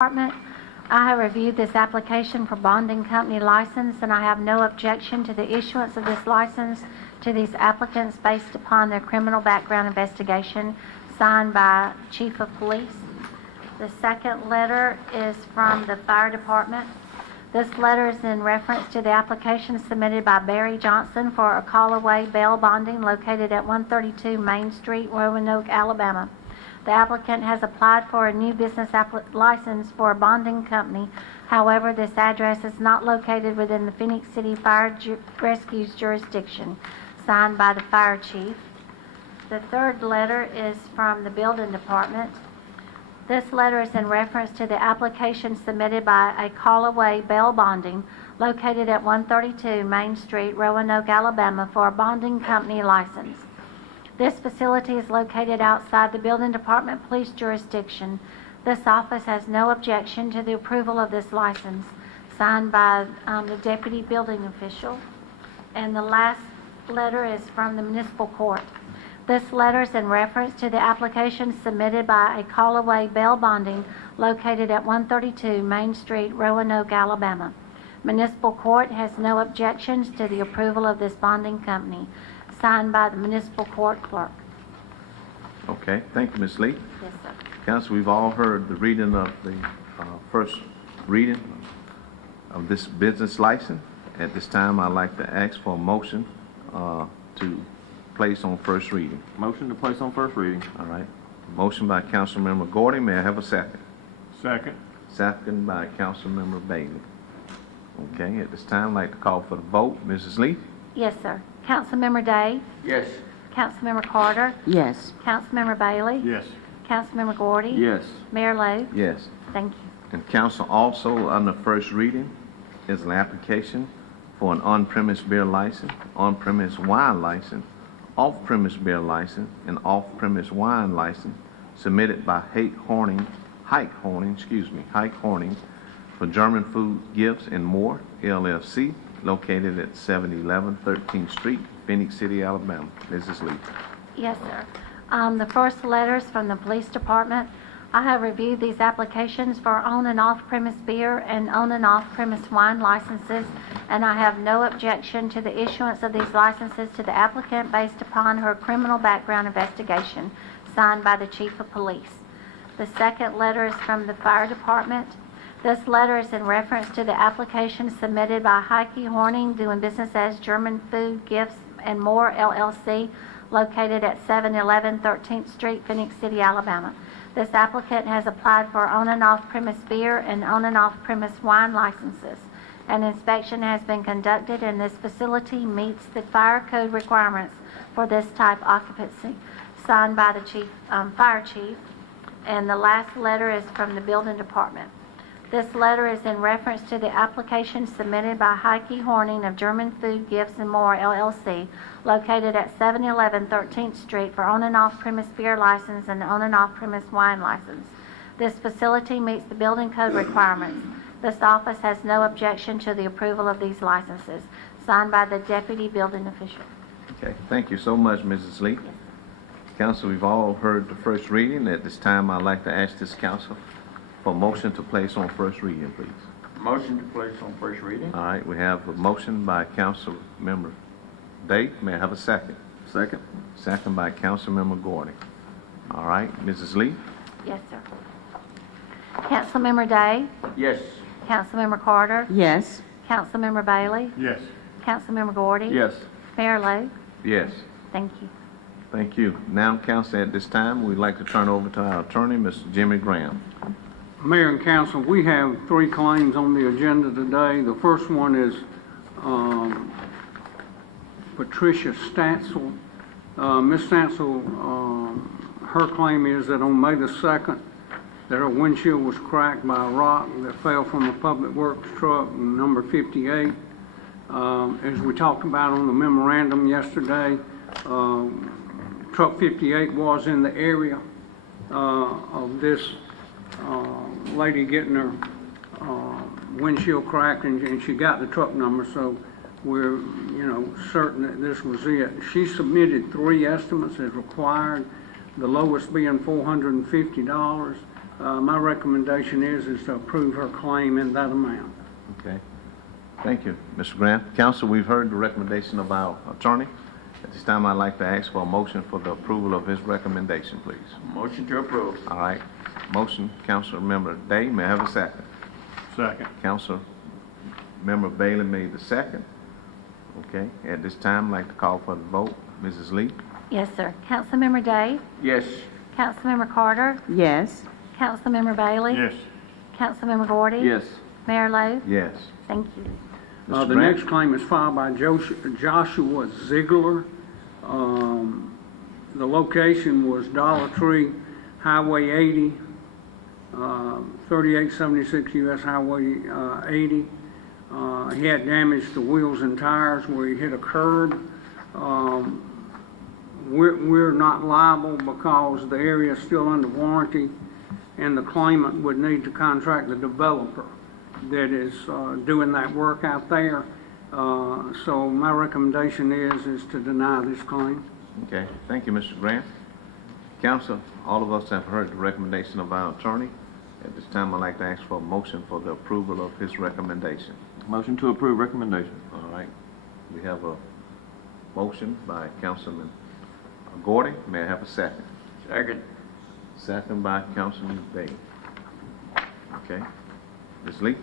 Department. I have reviewed this application for bonding company license, and I have no objection to the issuance of this license to these applicants based upon their criminal background investigation, signed by Chief of Police. The second letter is from the Fire Department. This letter is in reference to the application submitted by Barry Johnson for a call-away bail bonding located at 132 Main Street, Roanoke, Alabama. The applicant has applied for a new business license for a bonding company. However, this address is not located within the Phenix City Fire Rescue's jurisdiction, signed by the Fire Chief. The third letter is from the Building Department. This letter is in reference to the application submitted by a call-away bail bonding located at 132 Main Street, Roanoke, Alabama for a bonding company license. This facility is located outside the Building Department Police jurisdiction. This office has no objection to the approval of this license, signed by the Deputy Building Official. And the last letter is from the Municipal Court. This letter is in reference to the application submitted by a call-away bail bonding located at 132 Main Street, Roanoke, Alabama. Municipal Court has no objections to the approval of this bonding company, signed by the Municipal Court Clerk. Okay, thank you, Ms. Lee. Yes, sir. Council, we've all heard the reading of the first reading of this business license. At this time, I'd like to ask for a motion to place on first reading. Motion to place on first reading. All right. Motion by Councilmember Gordy. May I have a second? Second. Second by Councilmember Bailey. Okay, at this time, I'd like to call for the vote. Mrs. Lee? Yes, sir. Councilmember Day? Yes. Councilmember Carter? Yes. Councilmember Bailey? Yes. Councilmember Gordy? Yes. Mayor Lowe? Yes. Thank you. And council, also on the first reading is an application for an on-premise beer license, on-premise wine license, off-premise beer license, and off-premise wine license submitted by Hike Horning for German Food Gifts and More, LLC, located at 711 13th Street, Phenix City, Alabama. Mrs. Lee. Yes, sir. The first letter is from the Police Department. I have reviewed these applications for on and off-premise beer and on and off-premise wine licenses, and I have no objection to the issuance of these licenses to the applicant based upon her criminal background investigation, signed by the Chief of Police. The second letter is from the Fire Department. This letter is in reference to the application submitted by Hike Horning, doing business as German Food Gifts and More, LLC, located at 711 13th Street, Phenix City, Alabama. This applicant has applied for on and off-premise beer and on and off-premise wine licenses. An inspection has been conducted, and this facility meets the fire code requirements for this type occupancy, signed by the Fire Chief. And the last letter is from the Building Department. This letter is in reference to the application submitted by Hike Horning of German Food Gifts and More, LLC, located at 711 13th Street for on and off-premise beer license and on and off-premise wine license. This facility meets the building code requirements. This office has no objection to the approval of these licenses, signed by the Deputy Building Official. Okay, thank you so much, Mrs. Lee. Council, we've all heard the first reading. At this time, I'd like to ask this council for a motion to place on first reading, please. Motion to place on first reading. All right, we have a motion by Councilmember Day. May I have a second? Second. Second by Councilmember Gordy. All right, Mrs. Lee? Yes, sir. Councilmember Day? Yes. Councilmember Carter? Yes. Councilmember Bailey? Yes. Councilmember Gordy? Yes. Mayor Lowe? Yes. Thank you. Thank you. Now, council, at this time, we'd like to turn over to our attorney, Mr. Jimmy Graham. Mayor and council, we have 3 claims on the agenda today. The first one is Patricia Stansel. Ms. Stansel, her claim is that on May the 2nd, that her windshield was cracked by a rock that fell from a public works truck, number 58. As we talked about on the memorandum yesterday, truck 58 was in the area of this lady getting her windshield cracked, and she got the truck number, so we're certain that this was it. She submitted 3 estimates as required, the lowest being $450. My recommendation is to approve her claim in that amount. Okay. Thank you, Mr. Grant. Council, we've heard the recommendation of our attorney. At this time, I'd like to ask for a motion for the approval of his recommendation, please. Motion to approve. All right. Motion, Councilmember Day. May I have a second? Second. Councilmember Bailey made the second. Okay. At this time, I'd like to call for the vote. Mrs. Lee? Yes, sir. Councilmember Day? Yes. Councilmember Carter? Yes. Councilmember Bailey? Yes. Councilmember Gordy? Yes. Mayor Lo? Yes. Thank you. Mr. The Grant? next claim is filed by Joshua Ziegler. The location was Dollar Tree, Highway 80, 3876 US Highway 80. He had damage to wheels and tires where he hit a curb. We're not liable because the area is still under warranty, and the claimant would need to contract the developer that is doing that work out there. So my recommendation is to deny this claim. Okay. Thank you, Mr. Grant. Council, all of us have heard the recommendation of our attorney. At this time, I'd like to ask for a motion for the approval of his recommendation. Motion to approve recommendation. All right. We have a motion by Councilman Gordy. May I have a second? Second. Second by Councilman Day. Okay. Ms. Lee?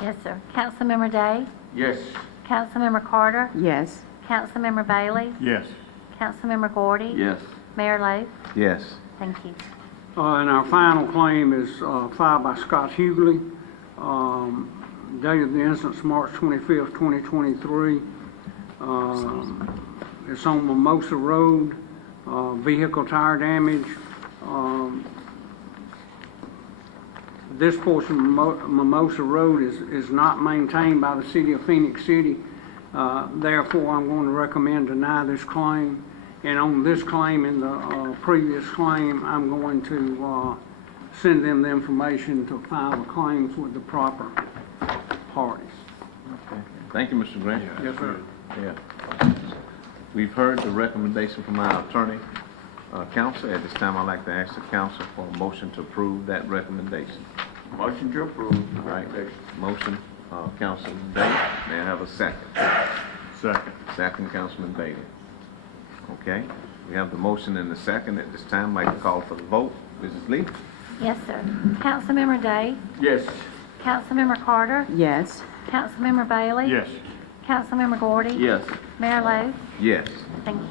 Yes, sir. Councilmember Day? Yes. Councilmember Carter? Yes. Councilmember Bailey? Yes. Councilmember Gordy? Yes. Mayor Lo? Yes. Thank you. And our final claim is filed by Scott Hughley. Date of the instance, March 25th, 2023. It's on Mimosa Road, vehicle tire damage. This portion of Mimosa Road is not maintained by the city of Phenix City. Therefore, I'm going to recommend deny this claim. And on this claim and the previous claim, I'm going to send them the information to file the claims with the proper parties. Okay. Thank you, Mr. Grant. Yes, sir. Yeah. We've heard the recommendation from our attorney. Council, at this time, I'd like to ask the council for a motion to approve that recommendation. Motion to approve All right. recommendation. Motion, Councilman Day. May I have a second? Second. Second, Councilman Bailey. Okay. We have the motion and the second. At this time, I'd like to call for the vote. Mrs. Lee? Yes, sir. Councilmember Day? Yes. Councilmember Carter? Yes. Councilmember Bailey? Yes. Councilmember Gordy? Yes. Mayor Lo? Yes. Thank you.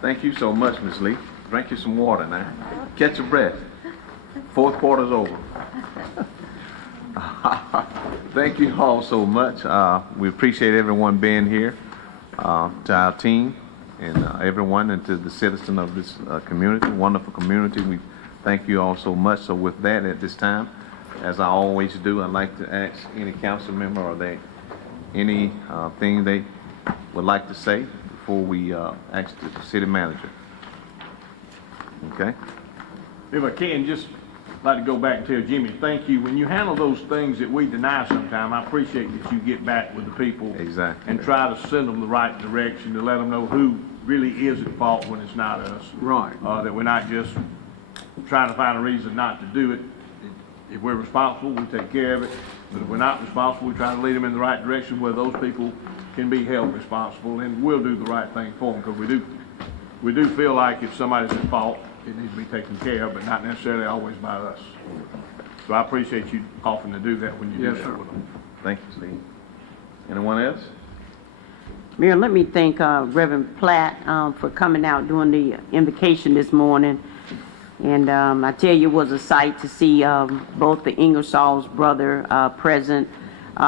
Thank you so much, Ms. Lee. Drink you some water now. Catch your breath. Fourth quarter's over. Thank you all so much. We appreciate everyone being here, to our team and everyone, and to the citizen of this community, wonderful community. We thank you all so much. So with that, at this time, as I always do, I'd like to ask any council member, are there any thing they would like to say before we ask the city manager? Okay? If I can, just like to go back and tell Jimmy, thank you. When you handle those things that we deny sometime, I appreciate that you get back with the people. Exactly. And try to send them the right direction, to let them know who really is at fault when it's not us. Right. That we're not just trying to find a reason not to do it. If we're responsible, we take care of it. But if we're not responsible, we try to lead them in the right direction where those people can be held responsible, and we'll do the right thing for them, because we do feel like if somebody's at fault, it needs to be taken care of, but not necessarily always by us. So I appreciate you offering to do that when you do Yes, that sir. with them. Thank you, Steve. Anyone else? Mayor, let me thank Reverend Platt for coming out doing the invocation this morning. And I tell you, it was a sight to see both the Ingersoll's brother present,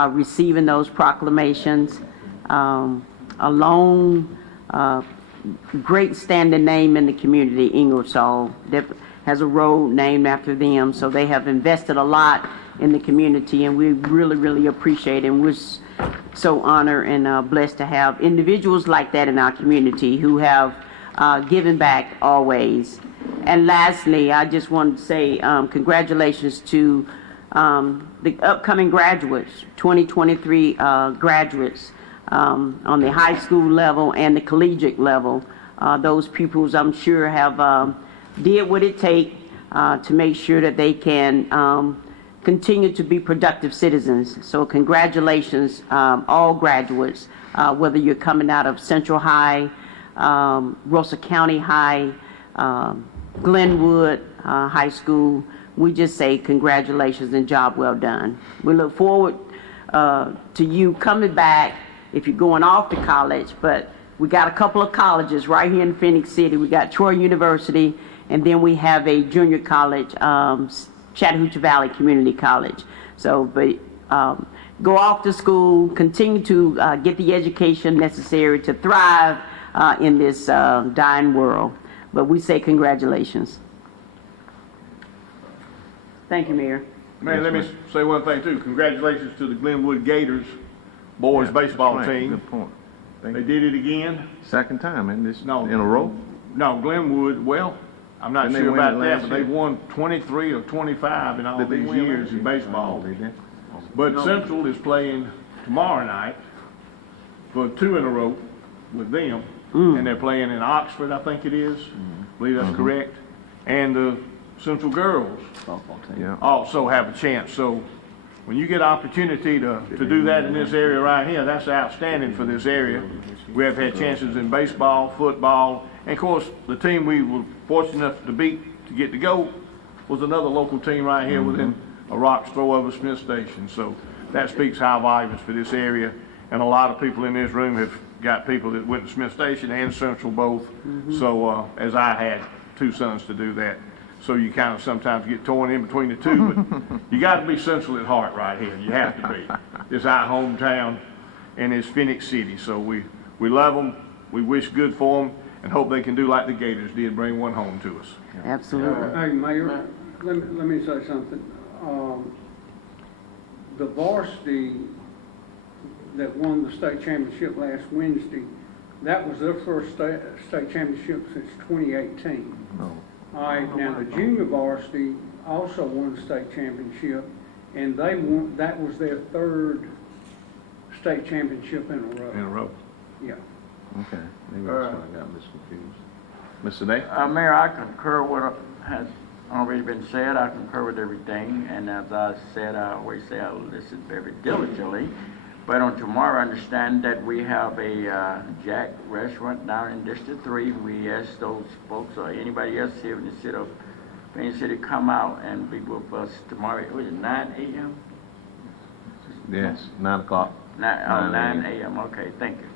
receiving those proclamations. A long, great standing name in the community, Ingersoll, that has a road named after them. So they have invested a lot in the community, and we really, really appreciate it. And we're so honored and blessed to have individuals like that in our community who have given back always. And lastly, I just wanted to say congratulations to the upcoming graduates, 2023 graduates on the high school level and the collegiate level. Those pupils, I'm sure, have did what it takes to make sure that they can continue to be productive citizens. So congratulations, all graduates, whether you're coming out of Central High, Russell County High, Glenwood High School. We just say congratulations and job well done. We look forward to you coming back if you're going off to college, but we got a couple of colleges right here in Phenix City. We got Troy University, and then we have a junior college, Chattahoochee Valley Community College. So, but go off to school, continue to get the education necessary to thrive in this dying world. But we say congratulations. Thank you, Mayor. Man, let me say one thing too. Congratulations to the Glenwood Gators boys Yeah, baseball that's right. team. Good point. Thank They you. did it again. Second time in this, No. in a row? No, Glenwood, well, I'm not Didn't they sure win about it that, last but year? they've won 23 or 25 in all Did they these win years last in year? baseball. Oh, they did? But No. Central is playing tomorrow night for 2 in a row with them. And they're playing in Oxford, I think it is. I believe that's correct. And the Central girls Yeah. also have a chance. So when you get opportunity to do that in this area right here, that's outstanding for this area. We have had chances in baseball, football, and of course, the team we were fortunate enough to beat to get to go was another local team right here within a rock's throw of a Smith Station. So that speaks high volumes for this area. And a lot of people in this room have got people that went to Smith Station and Central both. So as I had 2 sons to do that. So you kind of sometimes get torn in between the two, but you got to be Central at heart right here. You have to be. It's our hometown, and it's Phenix City. So we love them, we wish good for them, and hope they can do like the Gators did, bring one home to us. Absolutely. Hey, Mayor, let me say something. The varsity that won the state championship last Wednesday, that was their first state championship since 2018. No. All right, now the junior varsity also won the state championship, and they won, that was their 3rd state championship in a row. In a row. Yeah. Okay, maybe that's why I got misconfused. Mr. Day? Mayor, I concur with what has already been said. I concur with everything, and as I said, I always say I listen very diligently. But on tomorrow, I understand that we have a Jack restaurant down in District 3. We ask those folks or anybody else here in the city of Phenix City come out and be with us tomorrow. Was it 9 a.m.? Yes, 9 o'clock. 9 a.m. Okay, thank you.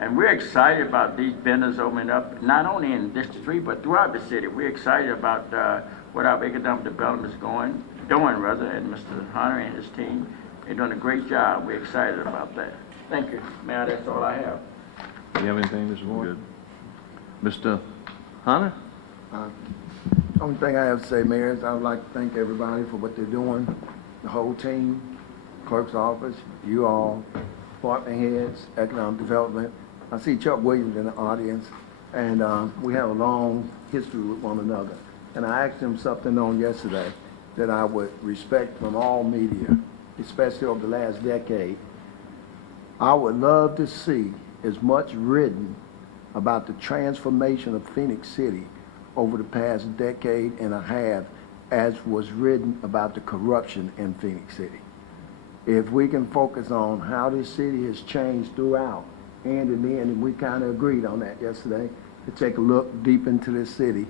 And we're excited about these vendors opening up, not only in District 3, but throughout the city. We're excited about what our economic development is doing, and Mr. Hunter and his team. They're doing a great job. We're excited about that. Thank you, Mayor. That's all I have. Do you have anything, Mr. Ward? Mr. Hunter? Only thing I have to say, Mayor, is I would like to thank everybody for what they're doing, the whole team, clerk's office, you all, department heads, economic development. I see Chuck Williams in the audience, and we have a long history with one another. And I asked him something on yesterday that I would respect from all media, especially over the last decade. I would love to see as much written about the transformation of Phenix City over the past decade and a half as was written about the corruption in Phenix City. If we can focus on how this city has changed throughout, and we kind of agreed on that yesterday, to take a look deep into this city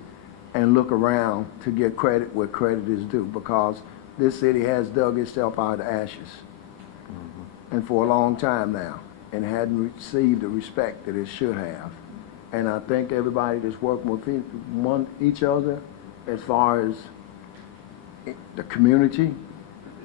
and look around to get credit where credit is due, because this city has dug itself out of the ashes, and for a long time now, and hadn't received the respect that it should have. And I think everybody that's working with each other, as far as the community,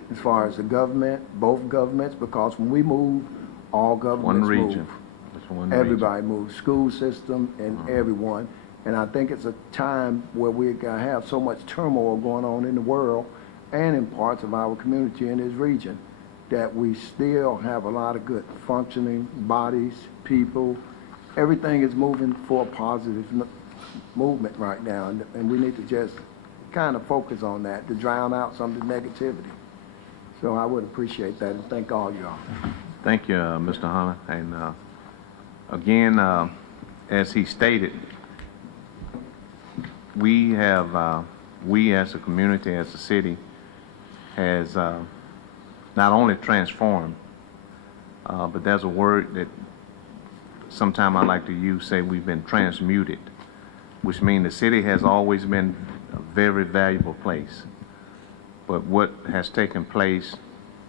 as far as the government, both governments, because when we move, all governments One move. region. It's one region. Everybody moves, school system and everyone. And I think it's a time where we're gonna have so much turmoil going on in the world and in parts of our community in this region, that we still have a lot of good functioning bodies, people. Everything is moving for a positive movement right now, and we need to just kind of focus on that to drown out some of the negativity. So I would appreciate that, and thank all y'all. Thank you, Mr. Hunter. And again, as he stated, we have we as a community, as a city, has not only transformed, but there's a word that sometime I like to use, say we've been transmuted, which means the city has always been a very valuable place. But what has taken place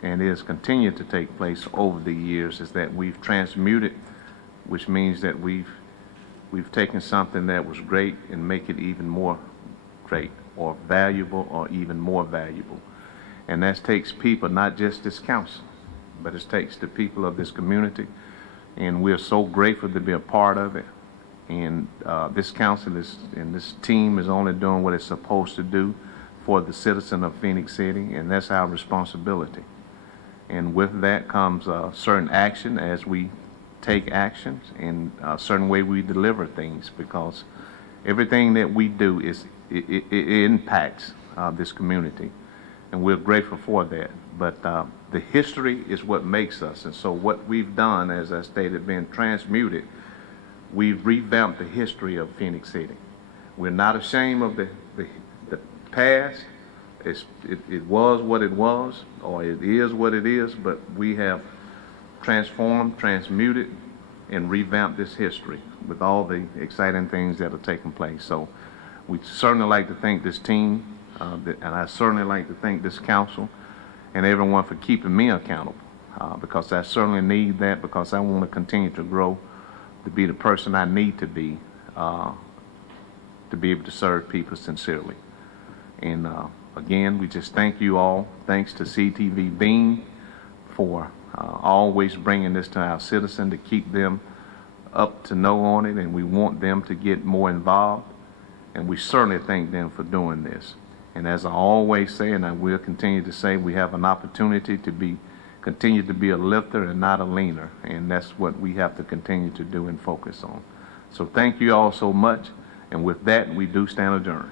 and is continued to take place over the years is that we've transmuted, which means that we've taken something that was great and make it even more great, or valuable, or even more valuable. And that takes people, not just this council, but it takes the people of this community. And we're so grateful to be a part of it. And this council and this team is only doing what it's supposed to do for the citizen of Phenix City, and that's our responsibility. And with that comes certain action as we take actions, and a certain way we deliver things, because everything that we do it impacts this community, and we're grateful for that. But the history is what makes us, and so what we've done, as I stated, being transmuted, we've revamped the history of Phenix City. We're not ashamed of the past. It was what it was, or it is what it is, but we have transformed, transmuted, and revamped this history with all the exciting things that are taking place. So we certainly like to thank this team, and I certainly like to thank this council and everyone for keeping me accountable, because I certainly need that, because I want to continue to grow, to be the person I need to be able to serve people sincerely. And again, we just thank you all. Thanks to CTV Bean for always bringing this to our citizens, to keep them up to know on it, and we want them to get more involved. And we certainly thank them for doing this. And as I always say, and I will continue to say, we have an opportunity to continue to be a lifter and not a leaner. And that's what we have to continue to do and focus on. So thank you all so much. And with that, we do stand adjourned.